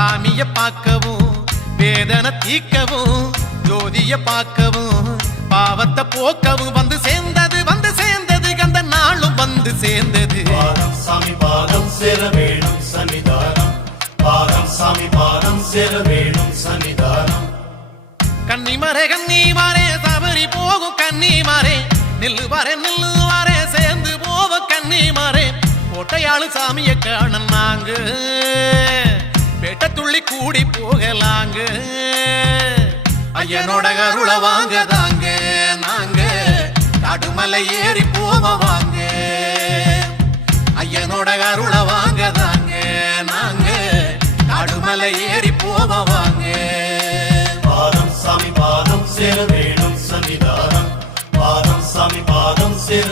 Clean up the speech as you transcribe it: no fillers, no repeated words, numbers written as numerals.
சாமிய பார்க்கவும் வேதனை தீக்கவும் ஜோதிய பார்க்கவும் பாவத்தை போக்கவும் வந்து சேர்ந்தது அந்த நாளும் வந்து சேர்ந்தது. பாதம் சாமி பாதம் சேர வேணும் சன்னிதானம், பாதம் சாமி பாதம் சேர வேணும் சன்னிதானம். கன்னிமரே சபரி போகும் கன்னிமாரே, நில்லுவாரே சேர்ந்து போவோம் கன்னிமாரே. கோட்டையாளு சாமிய காண நாங்க பேட்ட துள்ளி கூடி போகலாங்க. ஐயனோட அருள வாங்க தாங்க நாங்க காடுமலை ஏறி போவாங்க. ஐயனோட அருள வாங்க தாங்க நாங்க காடுமலை ஏறி போவாங்க. பாதம் சாமி பாதம் சேர வேணும் சன்னிதானம், பாதம் சாமி பாதம் சேர